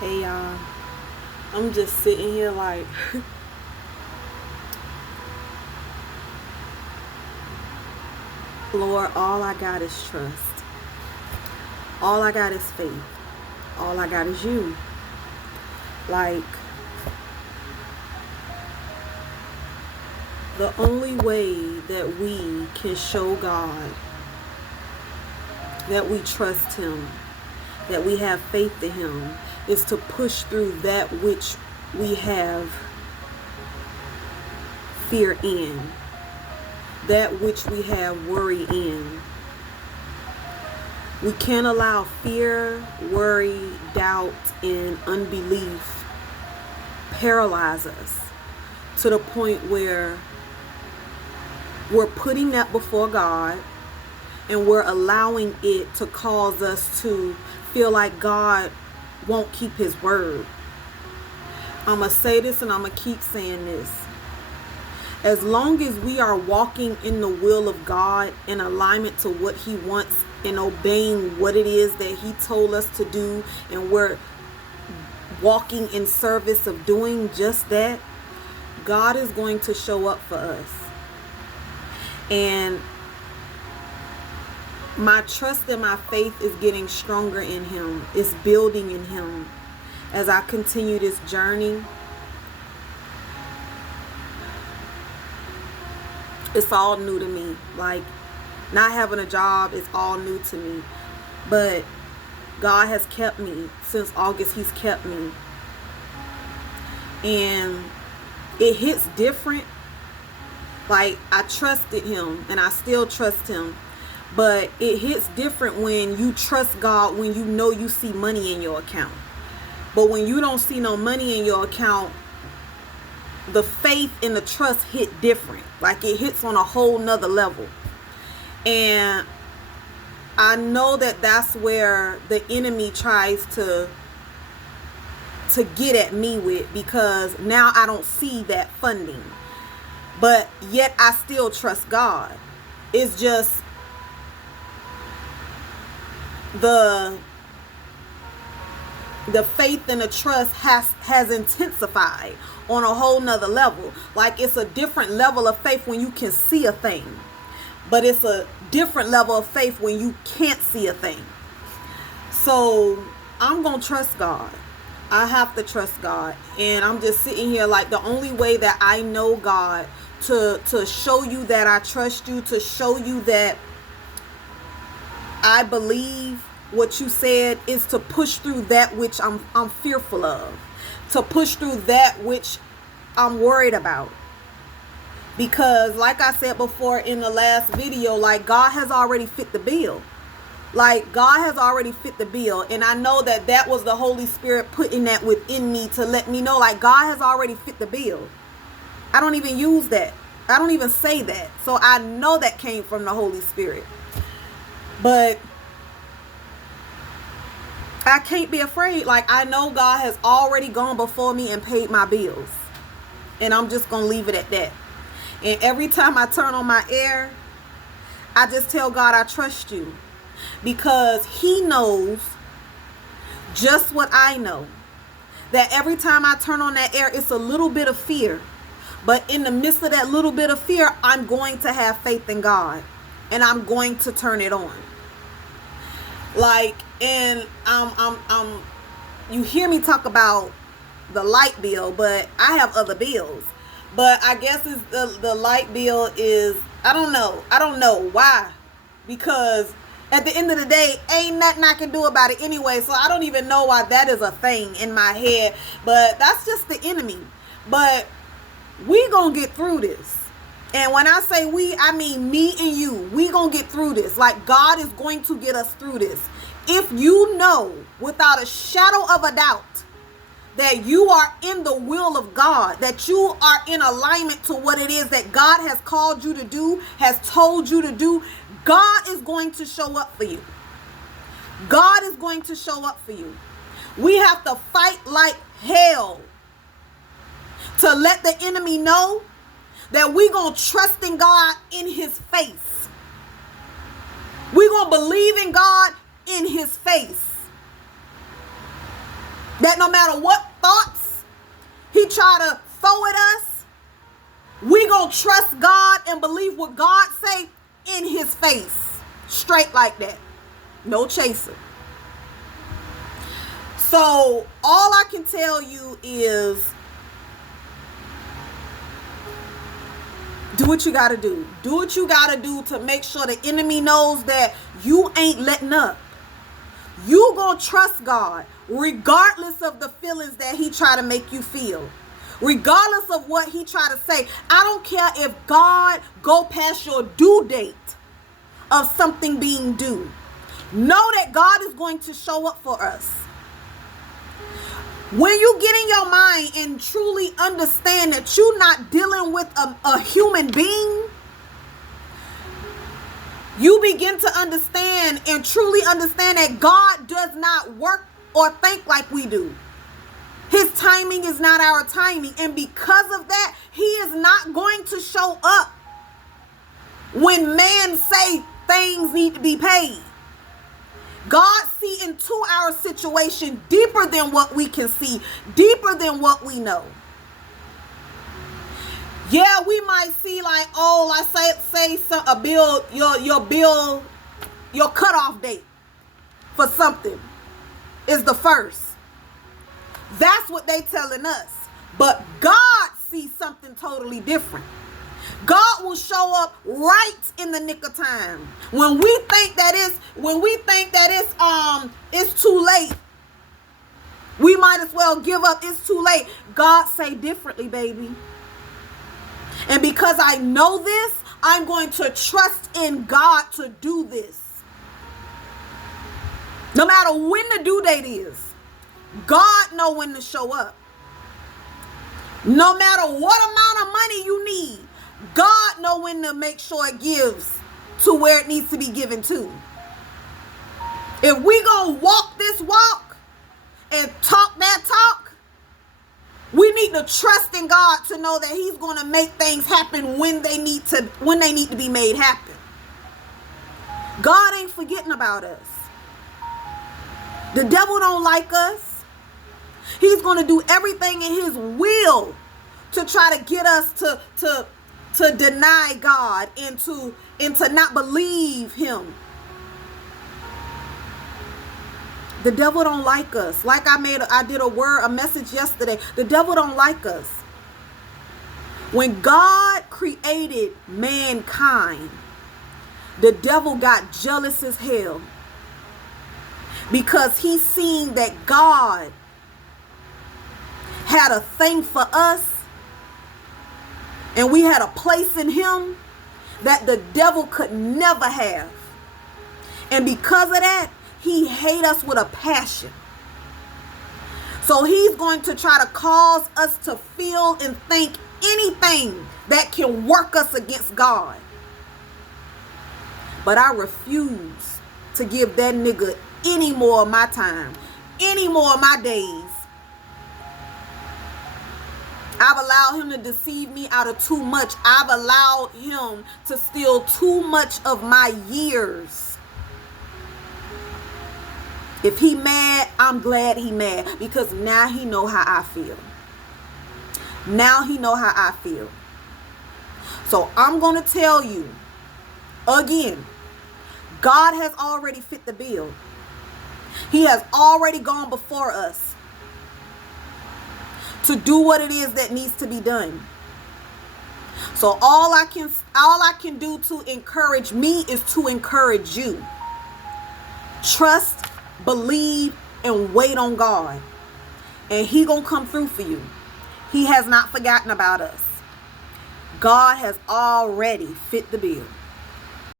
Hey y'all, I'm just sitting here like, Lord, all I got is trust. All I got is faith. All I got is you. Like, the only way that we can show God that we trust Him, that we have faith in Him, is to push through that which we have fear in, that which we have worry in. We can't allow fear, worry, doubt, and unbelief paralyze us to the point where we're putting that before God and we're allowing it to cause us to feel like God won't keep His word. I'm going to say this and I'm going to keep saying this. As long as we are walking in the will of God in alignment to what He wants and obeying what it is that He told us to do, and we're walking in service of doing just that, God is going to show up for us. And my trust and my faith is getting stronger in Him. It's building in Him as I continue this journey. It's all new to me. Like, not having a job is all new to me. But God has kept me since August. He's kept me. And it hits different. Like, I trusted Him and I still trust Him. But it hits different when you trust God when you know you see money in your account. But when you don't see no money in your account, the faith and the trust hit different. Like, it hits on a whole nother level. And I know that that's where the enemy tries to get at me with, because now I don't see that funding. But yet I still trust God. It's just the faith and the trust has intensified on a whole nother level. Like, it's a different level of faith when you can see a thing, but it's a different level of faith when you can't see a thing. So I'm gonna trust God. I have to trust God. And I'm just sitting here like, the only way that I know God to show you that I trust you, to show you that I believe what you said, is to push through that which I'm fearful of, to push through that which I'm worried about. Because like I said before in the last video, like, God has already fit the bill. Like, God has already fit the bill. And I know that that was the Holy Spirit putting that within me to let me know, like, God has already fit the bill. I don't even use that. I don't even say that. So I know that came from the Holy Spirit. But I can't be afraid. Like, I know God has already gone before me and paid my bills. And I'm just going to leave it at that. And every time I turn on my air, I just tell God I trust you. Because He knows just what I know. That every time I turn on that air, it's a little bit of fear. But in the midst of that little bit of fear, I'm going to have faith in God. And I'm going to turn it on. Like, and you hear me talk about the light bill, but I have other bills. But I guess it's the light bill is, I don't know why. Because at the end of the day, ain't nothing I can do about it anyway. So I don't even know why that is a thing in my head. But that's just the enemy. But we gonna get through this. And when I say we, I mean me and you. We gonna get through this. Like, God is going to get us through this. If you know without a shadow of a doubt that you are in the will of God, that you are in alignment to what it is that God has called you to do, has told you to do, God is going to show up for you. God is going to show up for you. We have to fight like hell to let the enemy know that we're going to trust in God in His face. We're going to believe in God in His face. That no matter what thoughts he try to throw at us, we gonna trust God and believe what God say in his face. Straight like that. No chaser. So all I can tell you is do what you gotta do. Do what you gotta do to make sure the enemy knows that you ain't letting up. You gonna trust God regardless of the feelings that he try to make you feel. Regardless of what he try to say. I don't care if God go past your due date of something being due. Know that God is going to show up for us. When you get in your mind and truly understand that you're not dealing with a human being, you begin to understand and truly understand that God does not work or think like we do. His timing is not our timing. And because of that, he is not going to show up when man say things need to be paid. God see into our situation deeper than what we can see, deeper than what we know. Yeah, we might see like, oh, I say some, a bill, your bill, your cutoff date for something is the 1st. That's what they telling us. It's God sees something totally different. God will show up right in the nick of time. When we think that it's too late, we might as well give up. It's too late. God say differently, baby. And because I know this, I'm going to trust in God to do this. No matter when the due date is, God know when to show up. No matter what amount of money you need, God know when to make sure it gives to where it needs to be given to. If we gonna walk this walk and talk that talk, we need to trust in God to know that he's going to make things happen when they need to be made happen. God ain't forgetting about us. The devil don't like us. He's going to do everything in his will to try to get us to deny God and to not believe him. The devil don't like us. Like I did a message yesterday. The devil don't like us. When God created mankind, the devil got jealous as hell because he seen that God had a thing for us and we had a place in him that the devil could never have. And because of that, he hates us with a passion. So he's going to try to cause us to feel and think anything that can work us against God. But I refuse to give that nigga any more of my time, any more of my days. I've allowed him to deceive me out of too much. I've allowed him to steal too much of my years. If he mad, I'm glad he mad because now he know how I feel. Now he know how I feel. So I'm going to tell you again, God has already fit the bill. He has already gone before us to do what it is that needs to be done. So all I can do to encourage me is to encourage you. Trust, believe, and wait on God. And he gonna come through for you. He has not forgotten about us. God has already fit the bill.